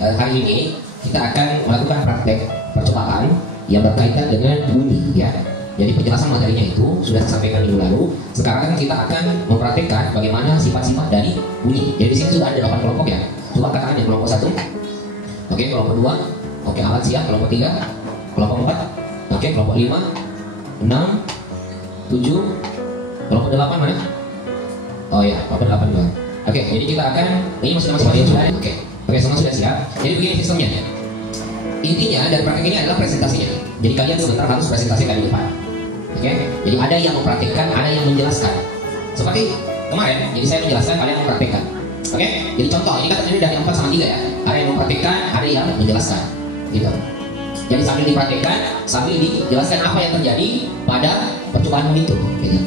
hari ini kita akan melakukan praktek percobaan yang berkaitan dengan bunyi ya. Jadi penjelasan materinya itu sudah saya sampaikan minggu lalu. Sekarang kita akan mempraktekkan bagaimana sifat-sifat dari bunyi. Jadi di sini sudah ada 8 kelompok ya. Coba katakan yang kelompok 1. Oke, kelompok 2. Oke, alat siap. Kelompok 3. Kelompok 4. Oke, kelompok 5, 6, 7. Kelompok 8 mana? Oh ya, kelompok 8 juga. Oke, jadi kita akan ini masing-masing varian sudah. Oke, semua sudah siap. Jadi begini sistemnya. Intinya dari praktek ini adalah presentasinya. Jadi kalian sebentar harus presentasikan di depan. Oke, jadi ada yang mempraktikkan, ada yang menjelaskan. Seperti kemarin, jadi saya menjelaskan, kalian mempraktikkan. Oke, jadi contoh ini kan ini dari 4 sama 3 ya. Ada yang mempraktikkan, ada yang menjelaskan. Gitu. Jadi sambil dipraktikkan, sambil dijelaskan apa yang terjadi pada percobaan itu. Gitu.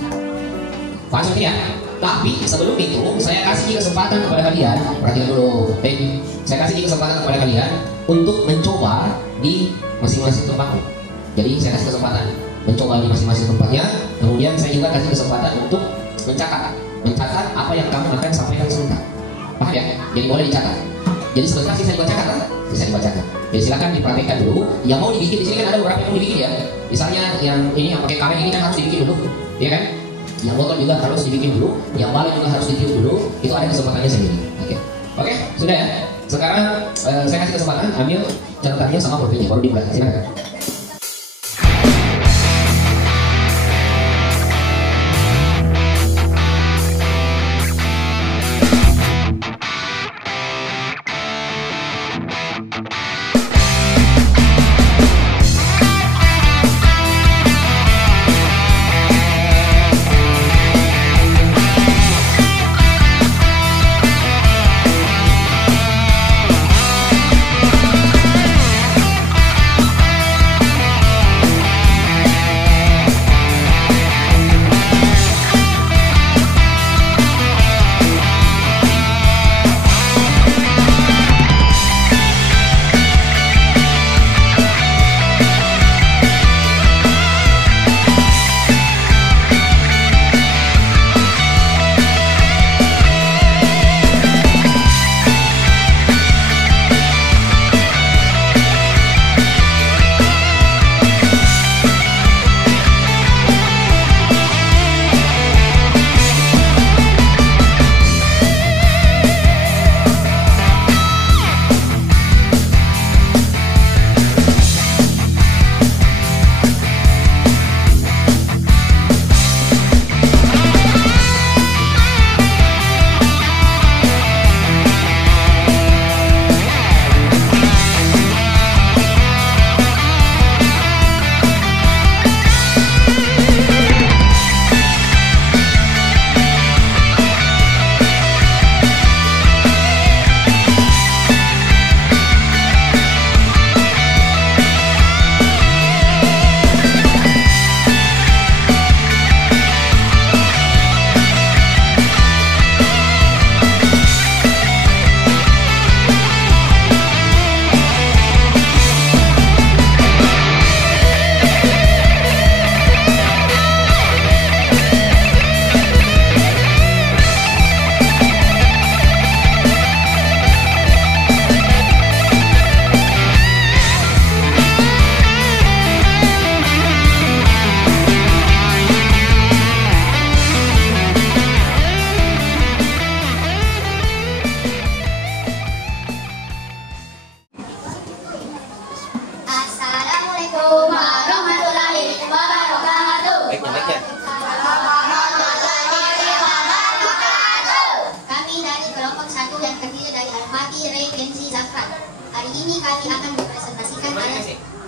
Paham seperti ya? Tapi sebelum itu, saya kasih kesempatan kepada kalian. Perhatikan dulu. Saya kasih kesempatan kepada kalian untuk mencoba di masing-masing tempatnya. Jadi saya kasih kesempatan mencoba di masing-masing tempatnya. Kemudian saya juga kasih kesempatan untuk mencatat apa yang kamu akan sampaikan sebentar. Paham ya? Jadi boleh dicatat. Jadi sebentar sisa dibacakan, bisa dibacakan. Jadi silakan dipraktekkan dulu. Yang mau dibikin di sini kan ada beberapa yang mau dibikin ya. Misalnya yang ini yang pakai karet ini kan harus dibikin dulu, ya kan? Yang botol juga harus dibikin dulu, yang balon juga harus ditiup dulu. Itu ada kesempatannya sendiri. Oke, sudah ya. Sekarang saya kasih kesempatan ambil catatannya sama pulpennya, baru di belakang. Silakan.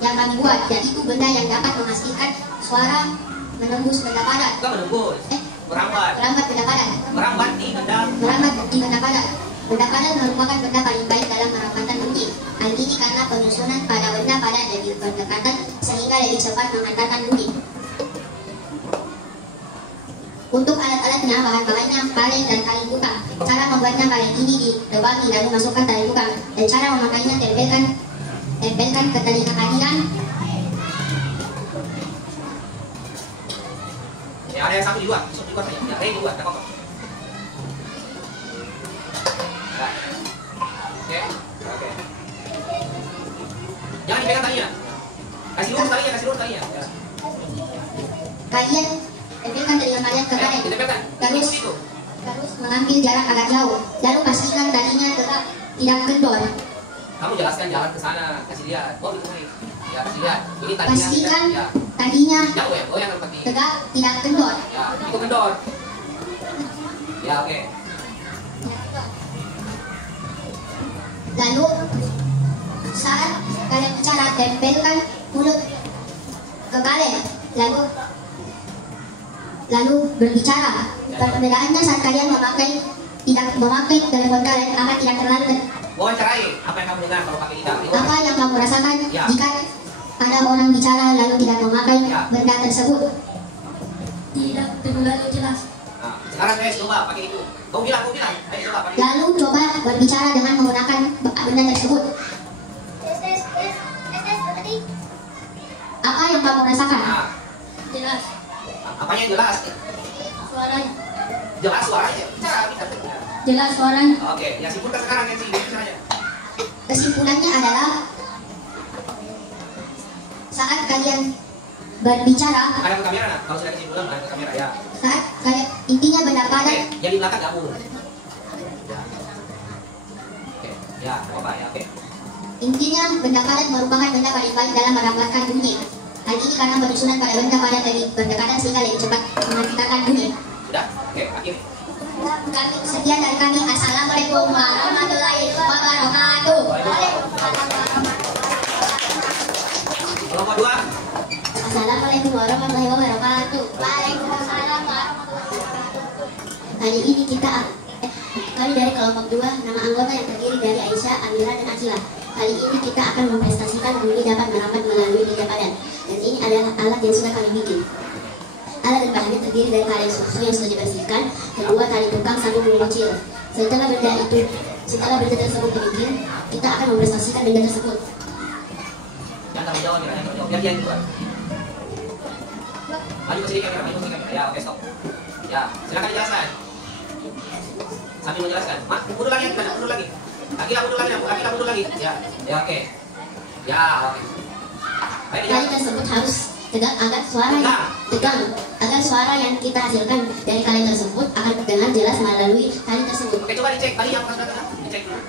yang kami buat, yaitu benda yang dapat menghasilkan suara menembus benda padat. Bukan menembus, merambat. Merambat benda padat. Merambat di benda. Merambat di benda padat. Benda padat merupakan benda paling baik dalam merambatan bunyi. Hal ini karena penyusunan pada benda padat lebih berdekatan sehingga lebih cepat menghantarkan bunyi. Untuk alat-alatnya, bahan-bahannya kaleng dan kaleng tukang. Cara membuatnya kaleng ini dilubangi lalu masukkan kaleng tukang, dan cara memakainya tempelkan ke telinga kalian. Ya, ada yang satu di luar, masuk di luar saja. Ya, di luar, tak apa-apa. Oke, oke. kalian tempelkan telinga kalian ke karet. Ditempelkan. Terus Itu. Terus mengambil jarak agak jauh. Lalu pastikan talinya tegak, tidak kendor. Kamu jelaskan jalan ke sana, kasih lihat. Oh, itu nih. Ya, kasih lihat. Ini tadinya. Pastikan Ya. talinya Jauh ya. Oh, yang seperti. tegak, tidak kendor. Ya, itu kendor. Ya, oke. Lalu saat kalian bicara, tempelkan mulut ke kalian. Lalu berbicara. Perbedaannya saat kalian tidak memakai telepon kalian akan tidak terlalu Wawancarai. Apa yang kamu dengar kalau pakai lidah? apa yang kamu rasakan Ya. jika ada orang bicara lalu tidak memakai Ya. benda tersebut? Tidak terlalu jelas. Nah, sekarang saya coba pakai itu. Kau bilang. Ayo coba pakai itu. Lalu coba berbicara dengan menggunakan benda tersebut. Apa yang kamu rasakan? Nah, Jelas apanya yang jelas? suaranya. Jelas suaranya. Bicara, bisa. Jelas suaranya. Oke, ya simpulkan sekarang kan sih, bicaranya. Kesimpulannya adalah saat kalian berbicara, Ada ke kamera, nah. Kalau sudah kesimpulan, ada ke kamera ya. saat kalian intinya benda Oke, padat, yang di belakang gabung. Ya. Oke, ya, apa ya, oke. intinya benda padat merupakan benda paling baik dalam merapatkan bunyi. Hal ini karena penyusunan pada benda padat dari berdekatan sehingga lebih cepat menghentikan bunyi. Sudah? Oke, akhir. Sekian dari kami. Assalamualaikum warahmatullahi wabarakatuh. Kelompok 2. Assalamualaikum warahmatullahi wabarakatuh. Waalaikumsalam warahmatullahi wabarakatuh. Kali ini kami dari kelompok 2, nama anggota yang terdiri dari Aisyah, Amira, dan Akila. Kali ini kita akan memprestasikan bunyi dapat merapat melalui lidah padat. Dan ini adalah alat yang sudah kami bikin. Alat dan bahannya terdiri dari karet susu yang sudah dibersihkan, kedua tali tukang, satu bulu kecil. Setelah benda tersebut dibikin, kita akan memprestasikan benda tersebut. Jangan tanggung jawab, biar dia yang keluar. Maju ke sini kamera, maju ke sini kamera. Ya, oke, stop. Ya, silakan dijelaskan. Sambil menjelaskan. Mundur lagi, mundur lagi. Akila mundur lagi. Ya, oke. Ya, oke. Baik, Tali dijelaskan. tersebut harus tegang agar suara yang kita hasilkan dari kalian tersebut akan terdengar jelas melalui tali tersebut. Oke, coba dicek tadi yang sudah kena. Dicek dulu.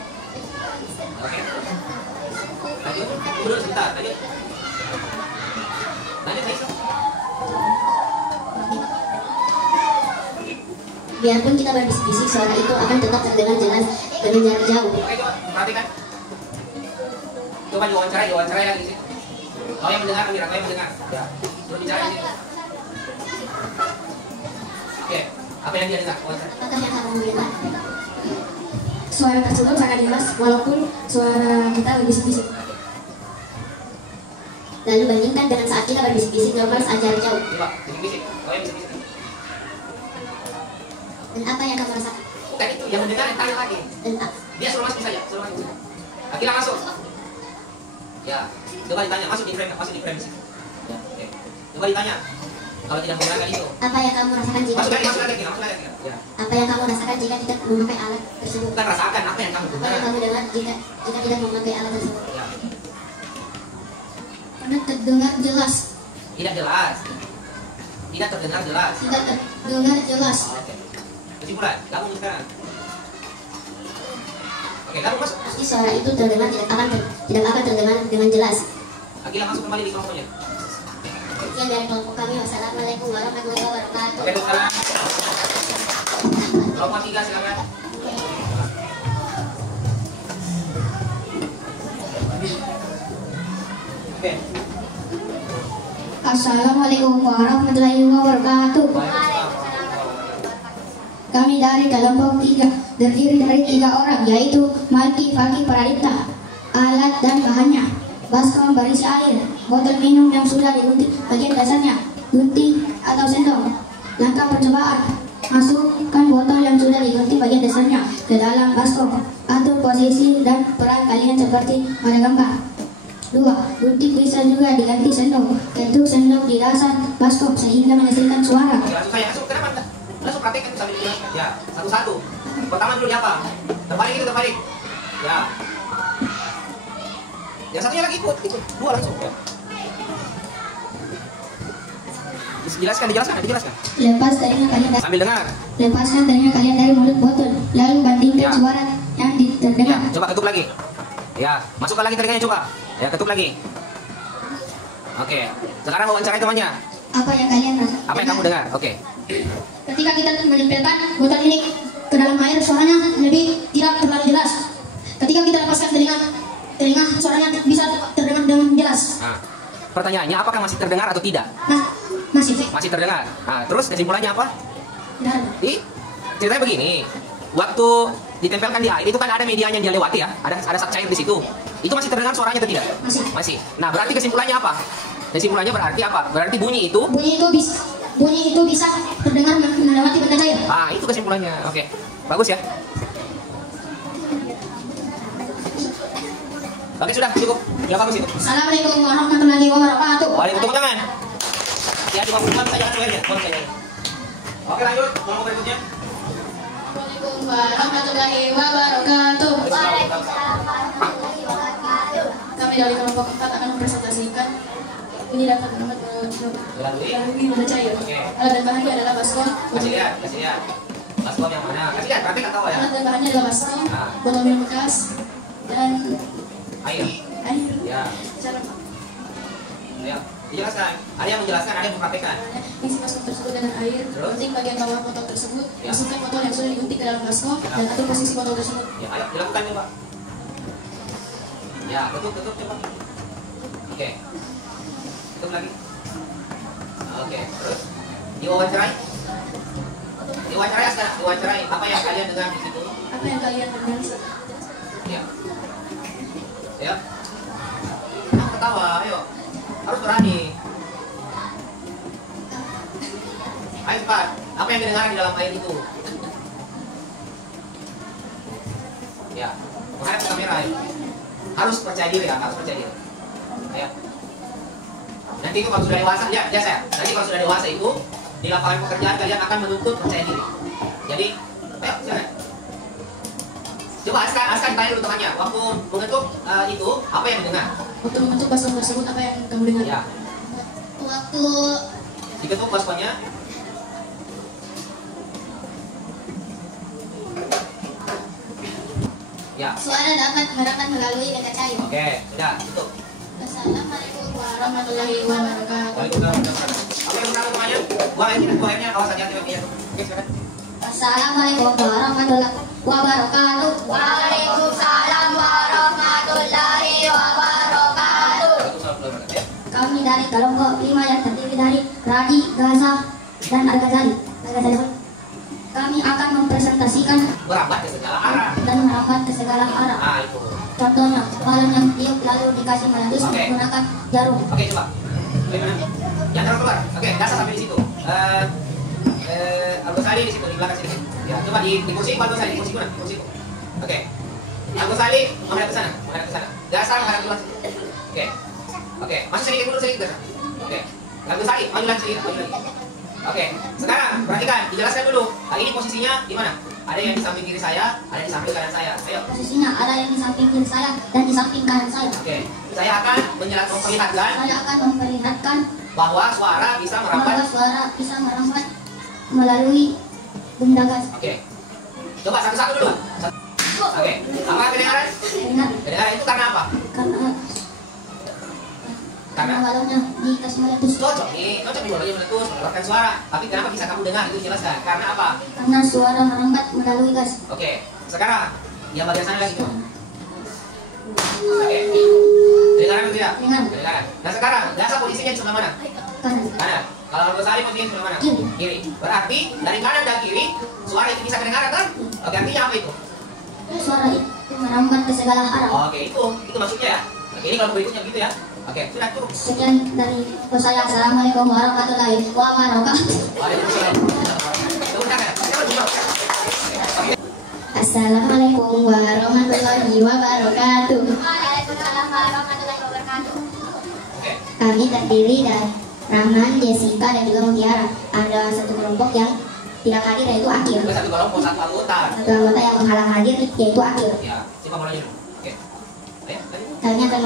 Oke. Lanjut. Mundur sebentar. Lanjut. Aisyah. Biarpun kita berbisik-bisik, suara itu akan tetap terdengar jelas dengan jarak jauh. Oke, coba perhatikan. Coba diwawancarai lagi di situ. Kau yang mendengar, Amira, kau yang mendengar. Ya. Coba bicara di situ. Oke, apa yang dia dengar? Wawancara. Apakah yang kamu dengar? Suara tersebut sangat jelas walaupun suara kita berbisik-bisik. Lalu bandingkan dengan saat kita berbisik-bisik normal saat jarak jauh. Coba, bisik-bisik. Kau yang bisik-bisik. Dan apa yang kamu rasakan? Bukan itu, yang mendengar yang tanya lagi. Dan Dia suruh masuk saja, suruh masuk. Akila masuk. Ya, coba ditanya, masuk di frame di situ. Ya, oke. Coba ditanya. Kalau tidak mendengarkan itu. apa yang kamu rasakan jika Masuk lagi. Ya. apa yang kamu rasakan jika tidak memakai alat tersebut? Bukan rasakan apa yang kamu Apa yang dengar. kamu dengar jika tidak memakai alat tersebut? Ya. Karena terdengar jelas. Tidak jelas. Tidak terdengar jelas. Tidak terdengar jelas. Oke. Kesimpulan, gabung sekarang. Oke, gabung masuk. Pasti suara itu terdengar tidak akan terdengar dengan jelas. Akila masuk kembali di kelompoknya. Sekian dari kelompok kami. Wassalamualaikum warahmatullahi wabarakatuh. Oke, salam. Kelompok 3 silakan. Oke. Assalamualaikum warahmatullahi wabarakatuh. Kami dari kelompok 3 terdiri dari 3 orang, yaitu Malki, Faki, Pradipta. Alat dan bahannya: baskom berisi air, botol minum yang sudah digunting bagian dasarnya, gunting atau sendok. Langkah percobaan: masukkan botol yang sudah digunting bagian dasarnya ke dalam baskom. Atur posisi dan peran kalian seperti pada gambar. 2. Gunting bisa juga diganti sendok. Ketuk sendok di dasar baskom sehingga menghasilkan suara. Oke, langsung saya masuk. Kenapa anda? Langsung praktekkan sambil dijelaskan. Ya, satu-satu. Pertama dulu apa? Terbalik itu terbalik. Ya. Yang satunya lagi ikut. Dua langsung. Ya. Dijelaskan. Lepas telinga kalian dari Sambil dengar. lepaskan telinga kalian dari mulut botol. Lalu bandingkan Ya. suara yang Ya, terdengar. coba ketuk lagi. Ya, masukkan lagi telinganya coba. Ya, ketuk lagi. Oke, sekarang wawancarai temannya. Apa yang kalian rasa? Apa yang kamu dengar? Oke. Ketika kita menempelkan botol ini ke dalam air, suaranya lebih tidak terlalu jelas. Ketika kita lepaskan telinga suaranya bisa terdengar dengan jelas. Nah, pertanyaannya apakah masih terdengar atau tidak? Nah, masih. Masih terdengar. Nah, terus kesimpulannya apa? Tidak. Ceritanya begini. Waktu ditempelkan di air itu kan ada medianya yang dia lewati ya. Ada zat cair di situ. Itu masih terdengar suaranya atau tidak? Masih. Nah, berarti kesimpulannya apa? Kesimpulannya berarti apa? Berarti bunyi itu. Bunyi itu bisa terdengar melewati benda cair. Ah, itu kesimpulannya. Oke. Bagus ya. Oke, sudah cukup. Ya bagus itu. Assalamualaikum warahmatullahi wabarakatuh. Waalaikumsalam, tepuk tangan. Ya, di bawah saya jangan ya. Oke, lanjut. Ngomong berikutnya. Assalamualaikum warahmatullahi wabarakatuh. Waalaikumsalam warahmatullahi wabarakatuh. Kami dari kelompok 4 akan mempresentasikan bunyi dapat melalui benda cair. Oke. Alat dan bahannya adalah baskom. Kasih lihat. Baskom yang mana? Kasih lihat, praktek atau ya? Alat dan bahannya adalah baskom, botol minum bekas, dan Air. air. Ya. Cara Ya. Dijelaskan. Ada yang menjelaskan, ada yang mempraktekkan. isi baskom tersebut dengan air. Terus? Gunting bagian bawah botol tersebut. Ya. Masukkan botol yang sudah digunting ke dalam baskom dan atur posisi botol tersebut. Ya, ayo dilakukan coba. Ya, tutup coba. Oke. Tutup lagi. Oke, terus diwawancarai. Diwawancarai apa yang kalian dengar di situ? Apa yang kalian dengar? Ya. Ya. Jangan ketawa, ayo. Harus berani. Ayo cepat. Apa yang didengar di dalam air itu? Ya. Menghadap ke kamera ayo. Harus percaya diri ya, harus percaya diri. Ayo. Nanti itu kalau sudah dewasa, ya saya. Nanti kalau sudah dewasa itu di lapangan pekerjaan kalian akan menuntut percaya diri. Jadi, ayo silakan. Coba Aska tanya dulu temannya. Waktu mengetuk itu apa yang didengar? Waktu membentuk baskom tersebut apa yang kamu dengar? Ya. Waktu Diketuk baskomnya. Ya. suara dapat melalui benda cair. Oke, sudah tutup. Assalamualaikum Warahmatullahi wabarakatuh. Waalaikumsalam. Apa yang pertama temannya? Buangnya awas hati-hati ya. Oke, silakan. Assalamualaikum warahmatullahi wabarakatuh. Waalaikumsalam warahmatullahi wabarakatuh. Waalaikumsalam. Ya. Kami dari kelompok 5 yang terdiri dari Radi, Gaza, dan Al-Ghazali. Kami akan mempresentasikan Merambat ke segala arah. dan merambat ke segala arah. Ah, itu. Contohnya, balon yang tiup lalu dikasih melandus Oke. menggunakan jarum. Oke, coba. Bagaimana? Jangan keluar. Oke, dasar sampai di situ. Al-Ghazali di situ di belakang sini. Ya, coba di kursi Al-Ghazali, di kursi mana? Di kursi. Oke. Al-Ghazali menghadap ke sana, Dasar menghadap ke belakang. Oke. Masuk sedikit dulu sedikit dasar. Oke. Al-Ghazali, maju lagi sedikit, maju lagi. Oke. Sekarang perhatikan, dijelaskan dulu. Ini posisinya di mana? Ada yang di samping kiri saya, ada di samping kanan saya. Ayo. Posisinya ada yang di samping kiri saya dan di samping kanan saya. Oke. Saya akan memperlihatkan Saya akan memperlihatkan bahwa suara bisa bahwa merambat. suara bisa merambat melalui benda gas. Oke. Coba satu-satu dulu. Oke. Apa kedengaran? Dengar, Kedengaran itu karena apa? karena balonnya dikasih meletus. Cocok nih, cocok nih balonnya meletus, mengeluarkan suara. Tapi kenapa bisa kamu dengar? Itu jelaskan. Karena apa? Karena suara merambat melalui gas. Oke. Sekarang yang bagian sana lagi coba. Oke. Kedengaran atau tidak? Dengar. Kedengaran. Nah sekarang, dasar posisinya di sebelah mana? Kanan. Kanan. Kalau Al-Ghazali posisinya di sebelah mana? Kiri. Kiri. Berarti dari kanan dan kiri suara itu bisa kedengaran kan? Oke, artinya apa itu? Suara itu merambat ke segala arah. Oke, itu maksudnya ya. Oke, ini kalau berikutnya gitu ya. Oke, sudah turun. Sekian dari saya. Assalamualaikum warahmatullahi wabarakatuh. Waalaikumsalam. Tepuk tangan. Siapa dulu? Assalamualaikum warahmatullahi wabarakatuh. Waalaikumsalam warahmatullahi wabarakatuh. Oke. Kami terdiri dari Rahman, Jessica, dan juga Mutiara. Ada satu kelompok yang tidak hadir yaitu Akil. Itu satu kelompok, satu anggota. Satu anggota yang menghalang hadir yaitu Akil. Ya, siapa mau lanjut? Oke. Ayo, lanjut. Kami akan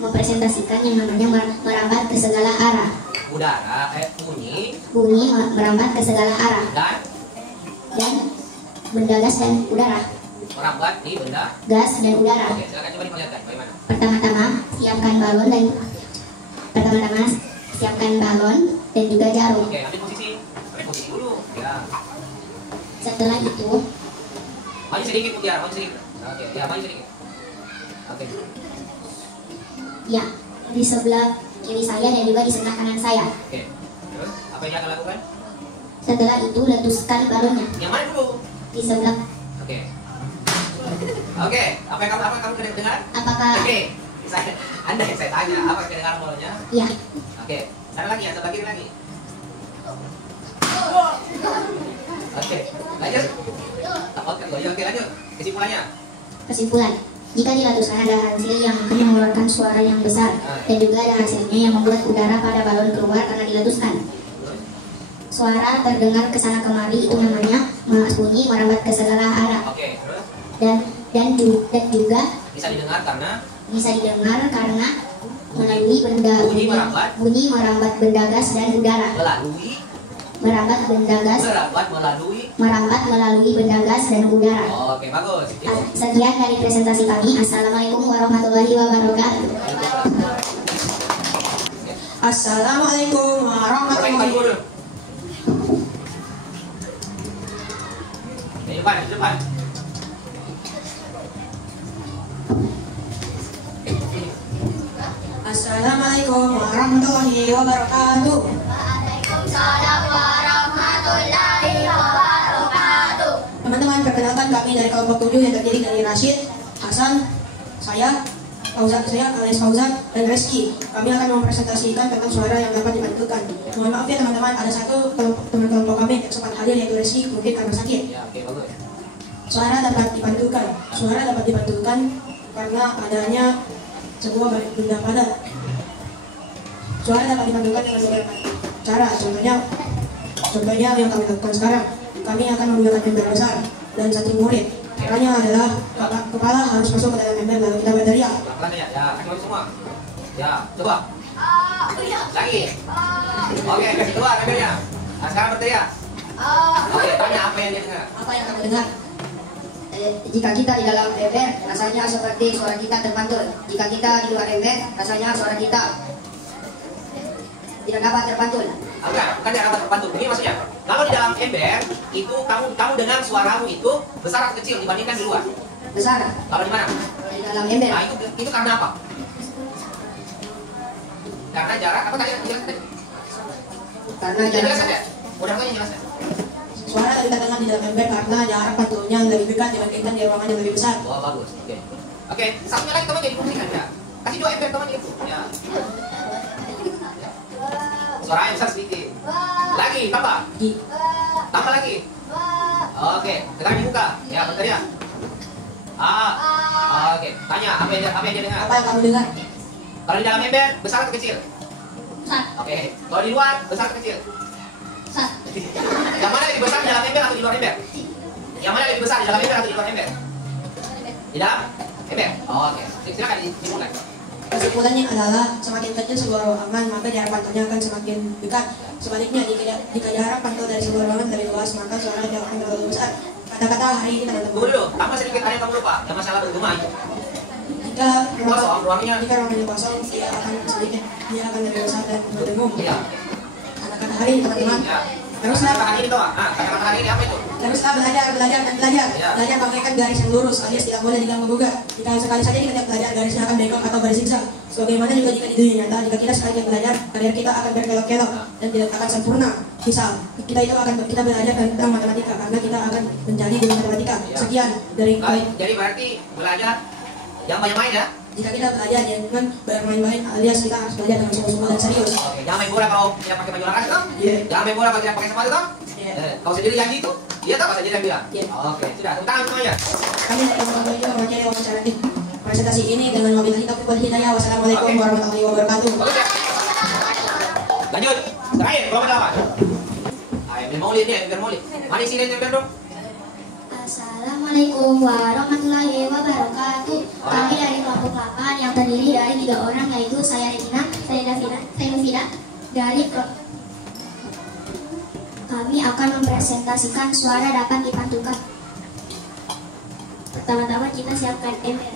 mempresentasikan yang namanya merambat ke segala arah. Udara, bunyi merambat ke segala arah dan benda gas dan udara. merambat di benda Gas dan udara. Oke, silakan coba diperlihatkan bagaimana. Pertama-tama siapkan balon dan juga jarum. Oke, ambil posisi dulu. Ya. Setelah itu Maju sedikit biar, maju sedikit. Oke, ya maju sedikit. Oke. ya di sebelah kiri saya dan juga di sebelah kanan saya. Oke. Terus apa yang akan lakukan? Setelah itu letuskan balonnya Yang mana dulu? di sebelah. Oke. Oke, apa yang kamu dengar? Apakah Oke. Anda yang saya tanya, apa yang dengar bolanya? ya Oke. Sana lagi, ya, sebelah kiri lagi. Oke, lanjut. Oke, lanjut. Kesimpulannya. kesimpulan? Jika diletuskan ada hasil yang akan mengeluarkan suara yang besar dan juga ada hasilnya yang membuat udara pada balon keluar karena diletuskan. Suara terdengar ke sana kemari, itu namanya bunyi merambat ke segala arah. Oke, terus Dan juga bisa didengar karena melalui bunyi merambat benda gas dan udara. Merambat melalui benda gas dan udara. Oke, bagus. Sekian dari presentasi kami. Assalamualaikum warahmatullahi wabarakatuh. Assalamualaikum warahmatullahi wabarakatuh. Di depan. Assalamualaikum warahmatullahi wabarakatuh. Waalaikumsalam warahmatullahi wabarakatuh. Teman-teman, perkenalkan kami dari kelompok 7 yang terdiri dari Rashid, Hasan, saya alias Fauzan, dan Reski. Kami akan mempresentasikan tentang suara yang dapat dipantulkan. Mohon maaf ya teman-teman, ada satu teman kelompok kami yang sempat hadir yaitu Reski, mungkin karena sakit. Ya, oke, bagus. Suara dapat dipantulkan karena adanya sebuah benda padat. Suara dapat dipantulkan dengan beberapa cara. Contohnya yang kami lakukan sekarang. Kami akan menggunakan ember besar dan satu murid. Caranya adalah kepala harus masuk ke dalam ember lalu kita berteriak. Pelan-pelan ya. Ya, kasih semua. Ya, coba. Lagi. Oke, kasih keluar embernya. Nah, sekarang berteriak. Oke, tanya apa yang dia dengar. Apa yang kamu dengar? Jika kita di dalam ember, rasanya seperti suara kita terpantul. Jika kita di luar ember, rasanya suara kita tidak dapat terpantul. Bukan tidak dapat terpantul. Ini maksudnya, kalau di dalam ember itu kamu dengar suaramu itu besar atau kecil dibandingkan di luar? Besar Kalau di mana? di dalam ember. Nah, itu karena apa? Karena jarak apa tadi? Jelaskan. Karena Jelaskan jarak ya. Udah mulai jelaskan. Suara yang kita dengar di dalam ember karena jarak pantulnya lebih dekat dibandingkan di ruangan yang lebih besar. Wah, bagus. Oke, satunya lagi teman jadi fungsikan ya. Kasih 2 ember teman itu. Ya. Suara yang besar sedikit. Lagi, tambah. Tambah lagi. Oke, sekarang dibuka. Ya, berteriak. Oke, tanya apa yang dia dengar? Apa yang kamu dengar? Kalau di dalam ember besar atau kecil? Besar. Oke. Kalau di luar besar atau kecil? Besar. Yang mana lebih besar di dalam ember atau di luar ember? Yang mana lebih besar di dalam ember atau di luar ember? Di dalam ember. Oke. Silakan dimulai. Kesimpulannya adalah semakin kecil sebuah ruangan maka jarak pantulnya akan semakin dekat. Sebaliknya jika jarak pantul dari sebuah ruangan lebih luas maka suaranya akan terlalu besar. Kata-kata hari ini Tunggu teman-teman. dulu. Tambah sedikit ada yang kamu lupa. Yang masalah bergema itu. Jika Ruangnya. ruangannya kosong dia akan lebih besar dan berdengung. Iya. Kata-kata hari ini teman-teman. Ya. Teruslah Kata-kata hari ini doang. Kata-kata hari ini apa itu? Teruslah belajar. Ya. Belajar bagaikan garis yang lurus alias tidak boleh diganggu gugat. Jika sekali saja kita belajar garisnya akan bengkok atau garis zigzag. Sebagaimana juga jika di dunia nyata, jika kita sekali belajar, karir kita akan berkelok-kelok dan tidak akan sempurna. Misal, kita belajar tentang matematika karena kita akan menjadi guru matematika. Sekian dari Baik. Jadi berarti belajar yang banyak main ya. jika kita belajar jangan bermain-main alias kita harus belajar dengan sungguh-sungguh dan serius. Oke. Jangan main bola kalau tidak pakai baju olahraga toh? Iya. Jangan main bola kalau tidak pakai sepatu toh? Iya. Kau sendiri yang gitu? Iya toh? Kau sendiri yang bilang? Iya. Oke. Sudah. Tepuk tangan semuanya. Kami dari kelompok ini mewakili wawancara presentasi ini dengan wabillahi taufiq wal hidayah. Wassalamualaikum Oke. warahmatullahi wabarakatuh. Bagus ya? Lanjut. Terakhir, kelompok 8. Ayo, biar maulid nih, biar maulid. Mana isi lain biar dong? Assalamualaikum warahmatullahi wabarakatuh. Kami dari kelompok 8 yang terdiri dari 3 orang yaitu saya Regina, saya Davina, saya Mufida, Kami akan mempresentasikan suara dapat dipantulkan. Pertama-tama kita siapkan ember.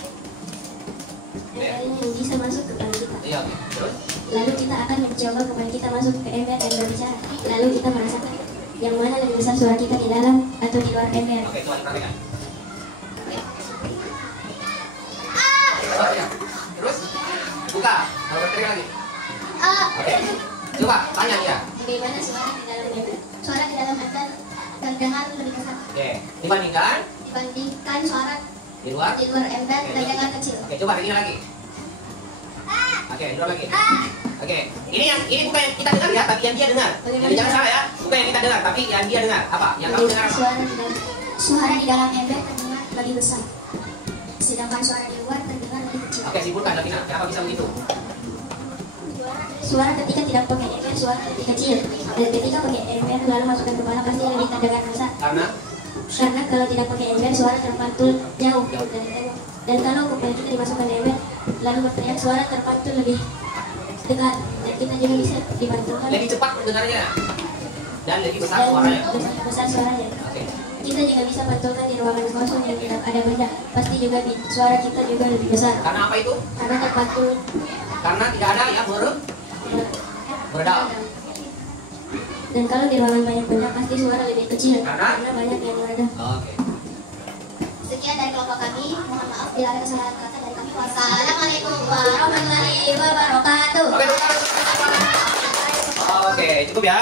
Ember ini yang bisa masuk ke kepala kita. Iya, oke. Terus? Lalu kita akan mencoba kepala kita masuk ke ember dan berbicara. Lalu kita merasakan yang mana lebih besar suara kita di dalam atau di luar ember. Oke, coba diperhatikan. Terus? Buka. Kalau berteriak lagi. Oke. Coba tanya dia. Bagaimana suara di dalam ember? Suara di dalam ember terdengar lebih besar Oke. Dibandingkan suara di luar. ember terdengar kecil. Oke, coba begini lagi. Oke, di luar lagi. Oke. Ini bukan yang kita dengar ya, tapi yang dia dengar. Jadi jangan salah ya. Bukan yang kita dengar, tapi yang dia dengar. Apa? Yang kamu dengar apa? Suara di dalam ember terdengar lebih besar. Sedangkan suara di luar terdengar lebih kecil. Oke, simpulkan Davina. Kenapa bisa begitu? Suara ketika tidak pakai ember, suara lebih kecil. Dan ketika pakai ember lalu masukkan kepala pasti lebih terdengar besar. Karena kalau tidak pakai ember, suara terpantul jauh dari tembok. Dan kalau kepala kita dimasukkan ember, lalu berteriak, suara terpantul lebih dekat. Dan kita juga bisa dipantulkan. Lebih cepat mendengarnya dan lebih besar Dan suaranya. besar suaranya. Oke. Kita juga bisa pantulkan di ruangan kosong yang tidak ada benda. Pasti juga suara kita juga lebih besar. Karena apa itu? Karena terpantul. Karena tidak ada yang meredam. Dan kalau di ruangan banyak benda pasti suara lebih kecil. Karena banyak yang meredam. Oke. Sekian dari kelompok kami. Mohon maaf bila ada kesalahan kata dari kami. Wassalamualaikum warahmatullahi wabarakatuh. Oke, cukup ya.